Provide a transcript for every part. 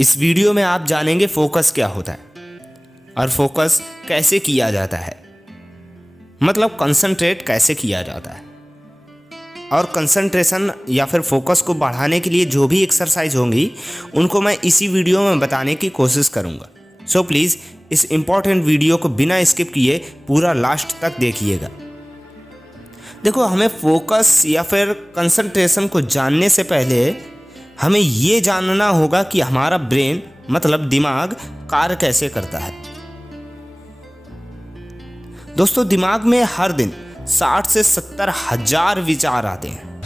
इस वीडियो में आप जानेंगे फोकस क्या होता है और फोकस कैसे किया जाता है, मतलब कंसंट्रेट कैसे किया जाता है। और कंसंट्रेशन या फिर फोकस को बढ़ाने के लिए जो भी एक्सरसाइज होंगी उनको मैं इसी वीडियो में बताने की कोशिश करूँगा। सो प्लीज़ इस इम्पॉर्टेंट वीडियो को बिना स्किप किए पूरा लास्ट तक देखिएगा। देखो, हमें फोकस या फिर कंसंट्रेशन को जानने से पहले हमें ये जानना होगा कि हमारा ब्रेन मतलब दिमाग कार्य कैसे करता है। दोस्तों, दिमाग में हर दिन 60 से 70 हजार विचार आते हैं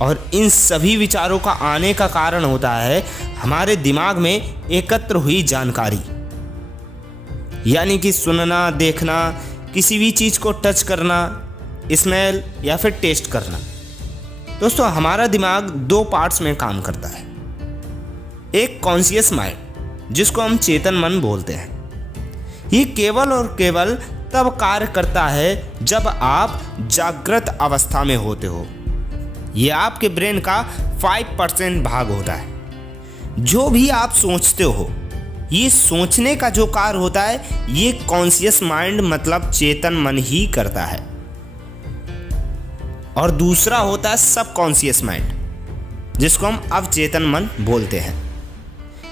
और इन सभी विचारों का आने का कारण होता है हमारे दिमाग में एकत्र हुई जानकारी, यानी कि सुनना, देखना, किसी भी चीज़ को टच करना, स्मेल या फिर टेस्ट करना। दोस्तों, हमारा दिमाग दो पार्ट्स में काम करता है। एक कॉन्शियस माइंड जिसको हम चेतन मन बोलते हैं। ये केवल और केवल तब कार्य करता है जब आप जागृत अवस्था में होते हो। ये आपके ब्रेन का 5% भाग होता है। जो भी आप सोचते हो, ये सोचने का जो कार्य होता है ये कॉन्शियस माइंड मतलब चेतन मन ही करता है। और दूसरा होता है सबकॉन्शियस माइंड जिसको हम अवचेतन मन बोलते हैं।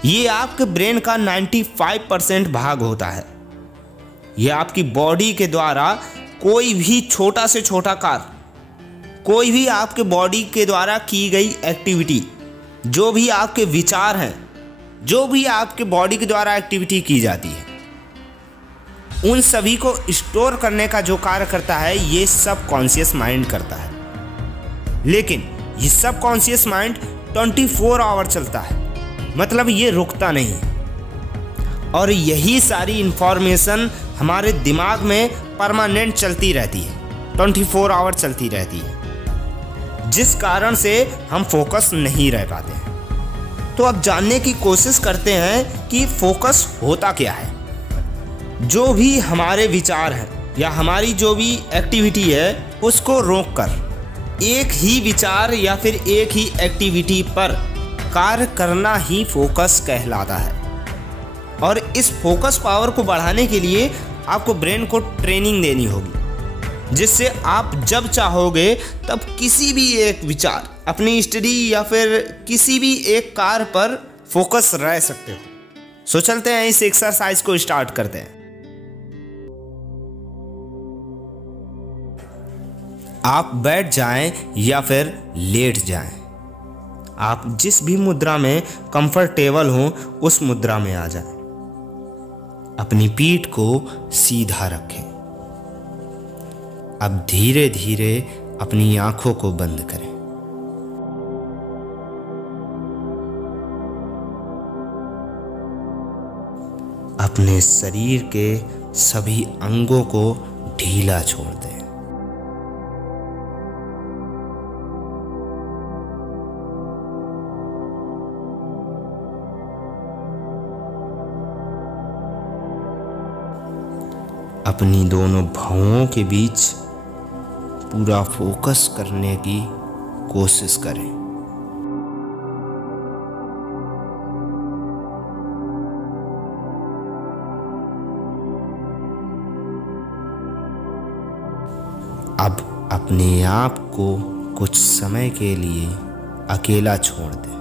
ये आपके ब्रेन का 95% भाग होता है। ये आपकी बॉडी के द्वारा कोई भी छोटा से छोटा कार्य, कोई भी आपके बॉडी के द्वारा की गई एक्टिविटी, जो भी आपके विचार हैं, जो भी आपके बॉडी के द्वारा एक्टिविटी की जाती है, उन सभी को स्टोर करने का जो कार्य करता है ये सबकॉन्शियस माइंड करता है। लेकिन ये सबकॉन्शियस माइंड 24 आवर चलता है, मतलब ये रुकता नहीं है। और यही सारी इंफॉर्मेशन हमारे दिमाग में परमानेंट चलती रहती है, 24 आवर चलती रहती है, जिस कारण से हम फोकस नहीं रह पाते हैं। तो अब जानने की कोशिश करते हैं कि फोकस होता क्या है। जो भी हमारे विचार हैं या हमारी जो भी एक्टिविटी है उसको रोककर एक ही विचार या फिर एक ही एक्टिविटी पर कार्य करना ही फोकस कहलाता है। और इस फोकस पावर को बढ़ाने के लिए आपको ब्रेन को ट्रेनिंग देनी होगी, जिससे आप जब चाहोगे तब किसी भी एक विचार, अपनी स्टडी या फिर किसी भी एक कार्य पर फोकस रह सकते हो। सो चलते हैं, इस एक्सरसाइज को स्टार्ट करते हैं। आप बैठ जाएं या फिर लेट जाएं। आप जिस भी मुद्रा में कंफर्टेबल हो उस मुद्रा में आ जाएं। अपनी पीठ को सीधा रखें। अब धीरे धीरे अपनी आंखों को बंद करें। अपने शरीर के सभी अंगों को ढीला छोड़ दें। अपनी दोनों भौहों के बीच पूरा फोकस करने की कोशिश करें। अब अपने आप को कुछ समय के लिए अकेला छोड़ दें।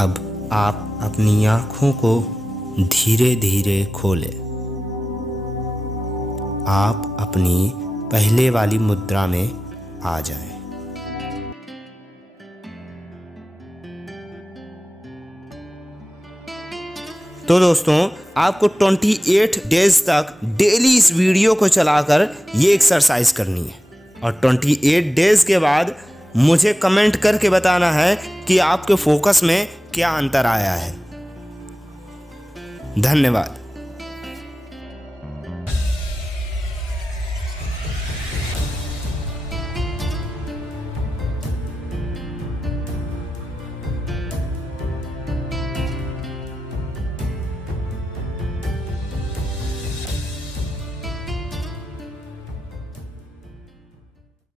अब आप अपनी आँखों को धीरे धीरे खोलें। आप अपनी पहले वाली मुद्रा में आ जाएं। तो दोस्तों, आपको 28 डेज तक डेली इस वीडियो को चलाकर ये एक्सरसाइज करनी है और 28 डेज के बाद मुझे कमेंट करके बताना है कि आपके फोकस में क्या अंतर आया है। धन्यवाद।